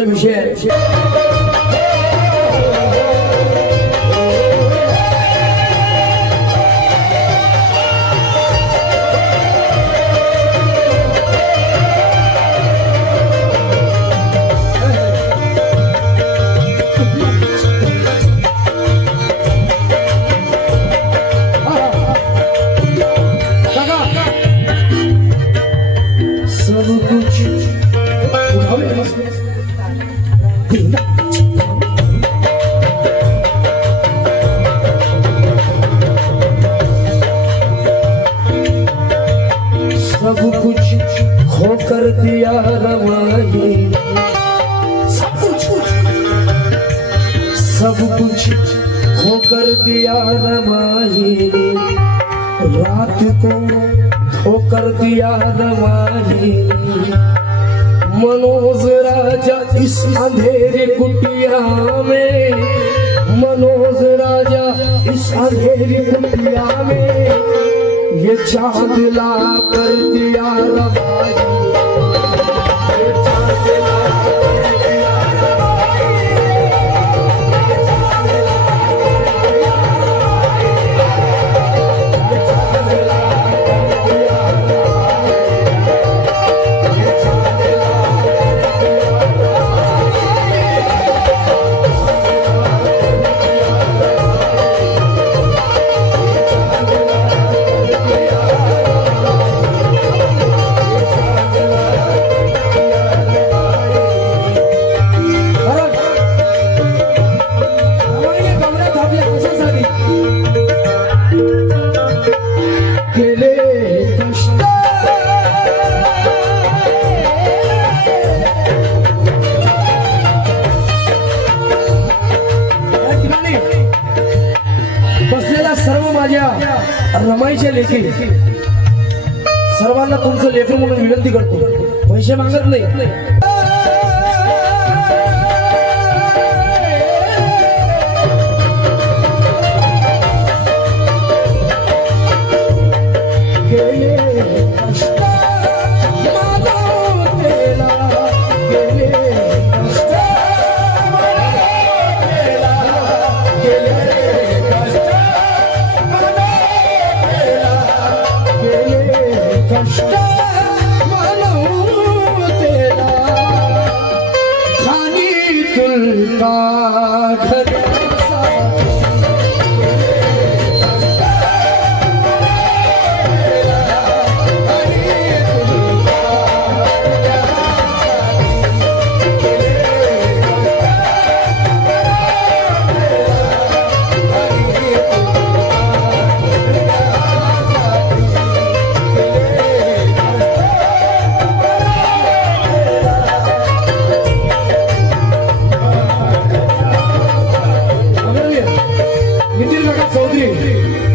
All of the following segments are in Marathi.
विषय सब कुछ खोकर दिया रमाई, सब कुछ खोकर दिया रमाई, रात को धोकर दिया रमाई। मनोज राजा इस अंधेरे कुटिया में, मनोज राजा इस अंधेरे कुटिया में, ये चांद ला कर दिया रवाई, ये चांद ला कर दिया रवाई, ये चांद ला कर दिया रवाई, ये चांद ला कर दिया रवाई, ये चांद ला कर दिया रमाईच्या लेखी सर्वांना तुमचं लेखन म्हणून विनंती करतो, पैसे मागत नाही।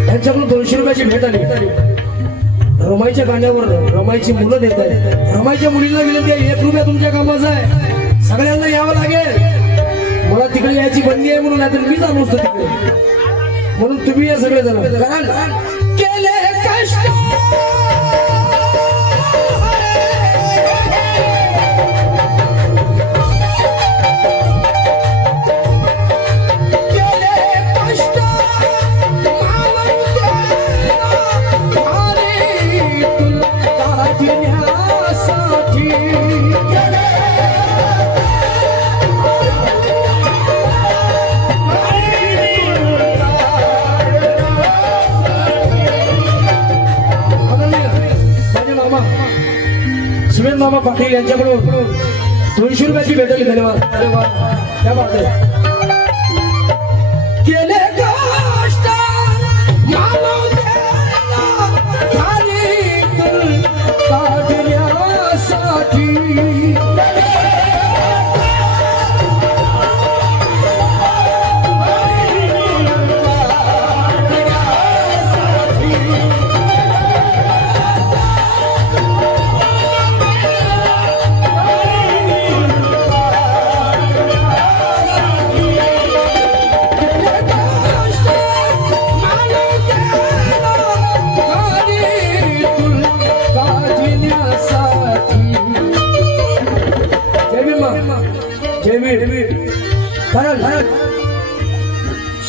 त्यांच्याकडून 200 रुपयाची भेट आली। रमाईच्या गाण्यावर रमाईची मुलं देत आहेत। रमाईच्या मुलींना विनंती आहे, 1 रुपया तुमच्या कामाचा आहे, सगळ्यांना यावं लागेल। मला तिकडे यायची बंदी आहे म्हणून, नाहीतर मी जाणू असतो तिकडे, म्हणून तुम्ही या सगळे जण कारण केले कष्ट मामा पाटील यांच्याकडून 200 रुपयाची भेटली। धन्यवाद। अरे वा, क्या बात है। केले कष्ट काढण्यासाठी,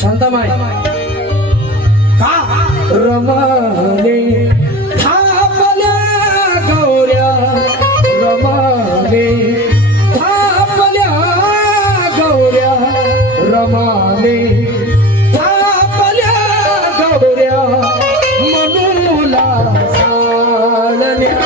शांतामाई का रमाने थापल्या गौऱ्या रमाने थापल्या गौऱ्या रमाने थापल्या गौऱ्या मनूला जाणण्यासाठी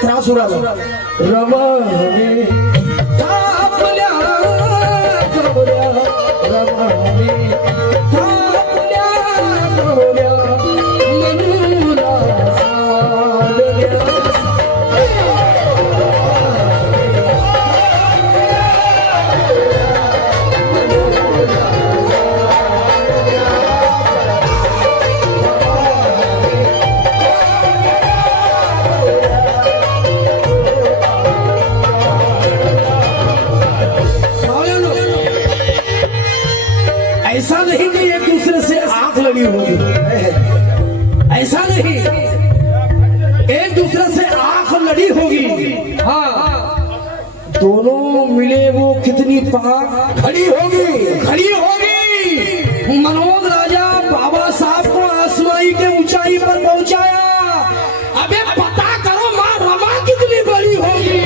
त्रास उडाला रमाने थापल्या गौऱ्या रमाने थापल्या गौऱ्या मनूला ऐसा नहीं कि एक दूसरे से आंख लगी होगी, ऐसा नहीं एक दूसरे से आंख लड़ी होगी। हाँ दोनों मिले वो कितनी पाक खड़ी होगी। मनोज राजा बाबा साहब को आसमाई के ऊंचाई पर पहुंचाया। अबे पता करो माँ रमा कितनी बड़ी होगी।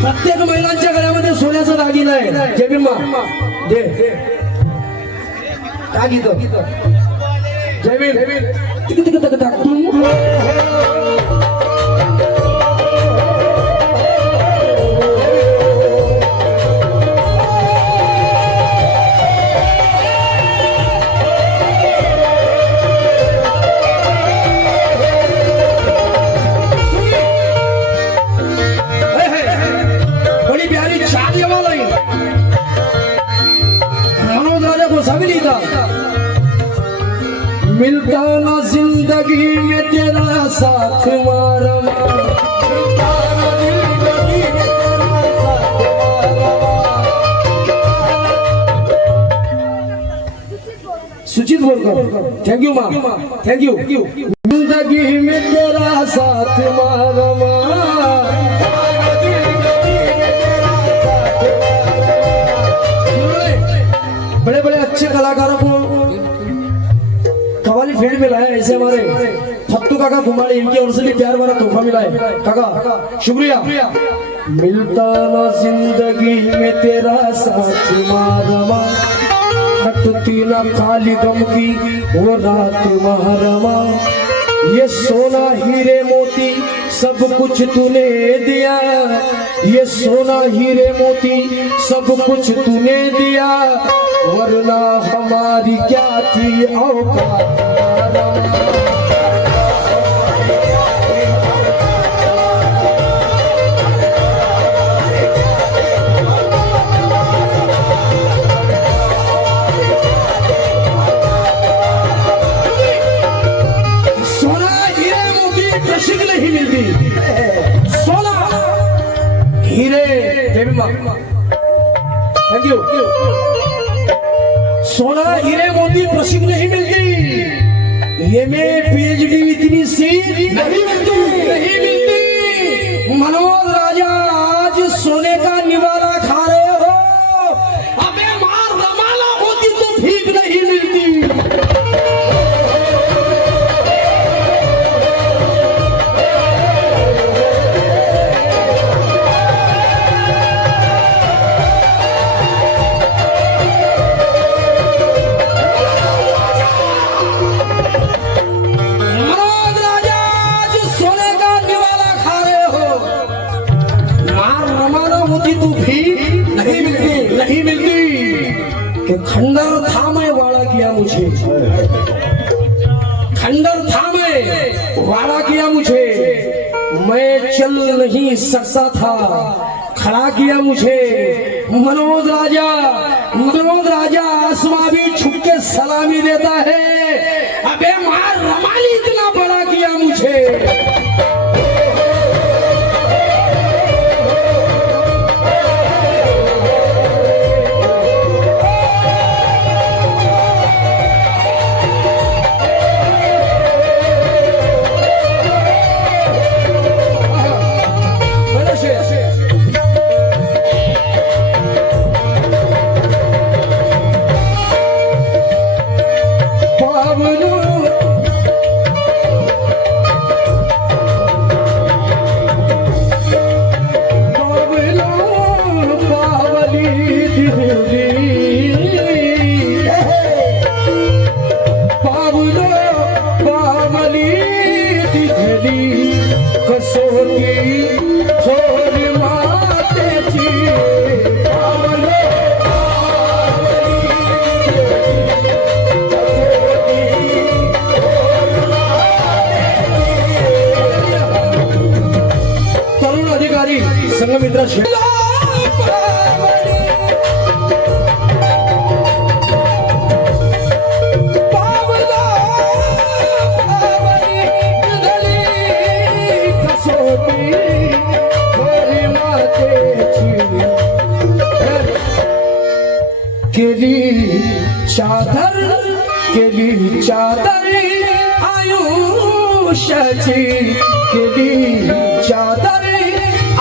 प्रत्येक महिलांच्या गळ्यामध्ये सोन्याचा दागिना आहे। जय भीम दे दागितो जय भीम तिक तिक तक तक मिलता ना जिंदगी में तेरा साथ मारमा सुचित बोलकर थैंक यू माँ थैंक यू जिंदगी में तेरा साथ मारमा बड़े बड़े अच्छे कलाकारों को कवाली फील्ड में लाया। ऐसे हमारे फत्तू काका कुमारी इनकी ओर से भी प्यार भरा तोहफा मिला है। काका शुक्रिया। मिलता ना जिंदगी में तेरा साथ मारमा हटती ना काली गम की वो रात महरमा ये सोना हीरे मोती सब कुछ तूने दिया ये सोना हीरे मोती सब कुछ तूने दिया वरना हमारी क्या थी औकात थैंक यू। सोना हीरे मोती प्रसिद्ध नहीं मिलती, एमए पीएचडी इतनी सीट नहीं मिलती। मनोज राजा आज सोने का निवाला खा रहे हो, अबे मार रमाला होती तो भीख नहीं मिलती। नहीं मिलती कि खंडर था मैं वाड़ा किया मुझे, खंडर था मैं वाड़ा किया मुझे, मैं चल नहीं सकता था खड़ा किया मुझे। मनोज राजा आसमां भी छुप के सलामी देता है, अबे मार रमाली इतना बड़ा किया मुझे। संघमित्र केली चादर आयुष्याची, केली चादर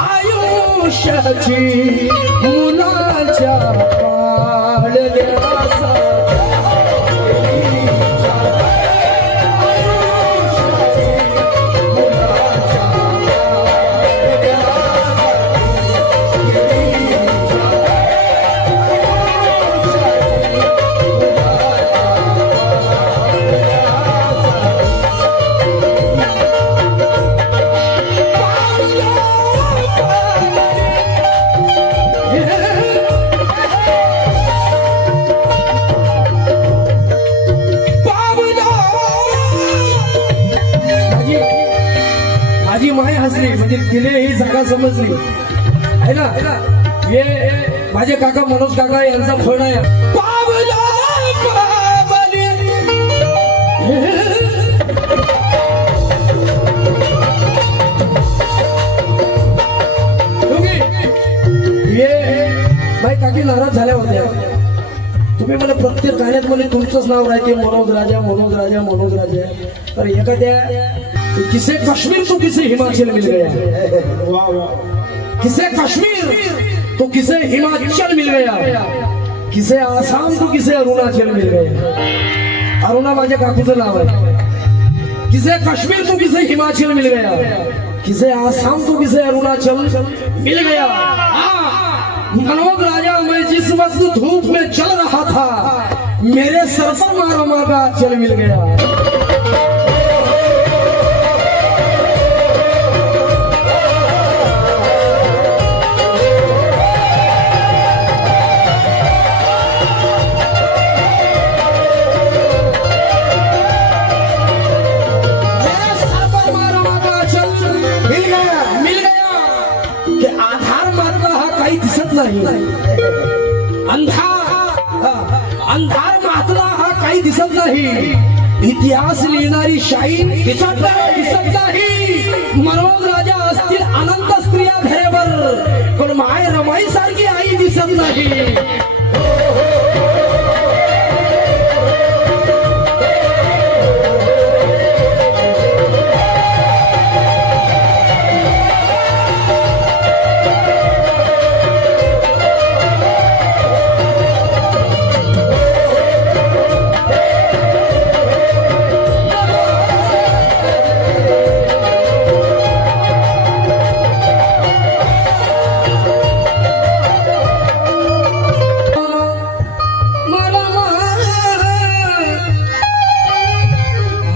आयुष्याची, मुलाच्या पाळण्याचा माझी माय हसली म्हणजे तिने ही जागा समजली आहे ना। हे माझे काका मनोज काका यांचा फोन आहे। भाई काकी नाराज झाल्या होत्या, तुम्ही मला प्रत्येक गाण्यात मध्ये तुमचंच नाव राहते, मनोज राजा मनोज राजा मनोज राजा। तर एखाद्या किसे कश्मीर तो किसे हिमाचल मिल गया, किसे कश्मीर तो किसे हिमाचल मिल गया, किसे आसाम तो किसे अरुणाचल मिल गया। अरुणा माझ्या काकूचं नाव आहे। किसे कश्मीर तो किसे हिमाचल मिल गया, किसे आसाम तो किसे अरुणाचल मिल गया। मनोज राजा मैं जिस वक्त धूप में चल रहा था, मेरे सर पर मारा मारा चल मिल गया। अंधार मातला हा काही दिसत नाही, इतिहास लिहिणारी शाही दिसत नाही। मनोज राजा असतील अनंत स्त्रिया घरेवर, पण माय रमाई सारखी आई दिसत नाही.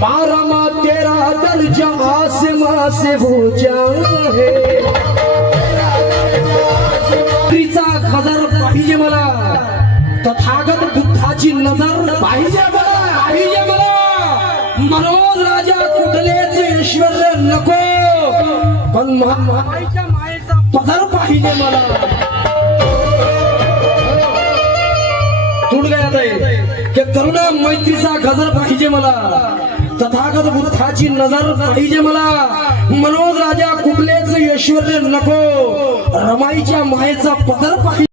मारमा तेरा दर्जा आसमां से ऊंचा है. स्त्रीचा गजर पाहिजे मला, तथागत बुद्धाची नजर पाहिजे मला. मनोज राजा कुठलेच ऐश्वर्य नको, पण माईच्या मायेचा पदर पाहिजे मला. तुड गया की करुणा मैत्रीचा गजर पाहिजे मला, तथागत बुद्धाची नजर पाहिजे मला. मनोज राजा कुठलेच ऐश्वर्य नको, रमाईच्या मायेचा पदर पाहिजे.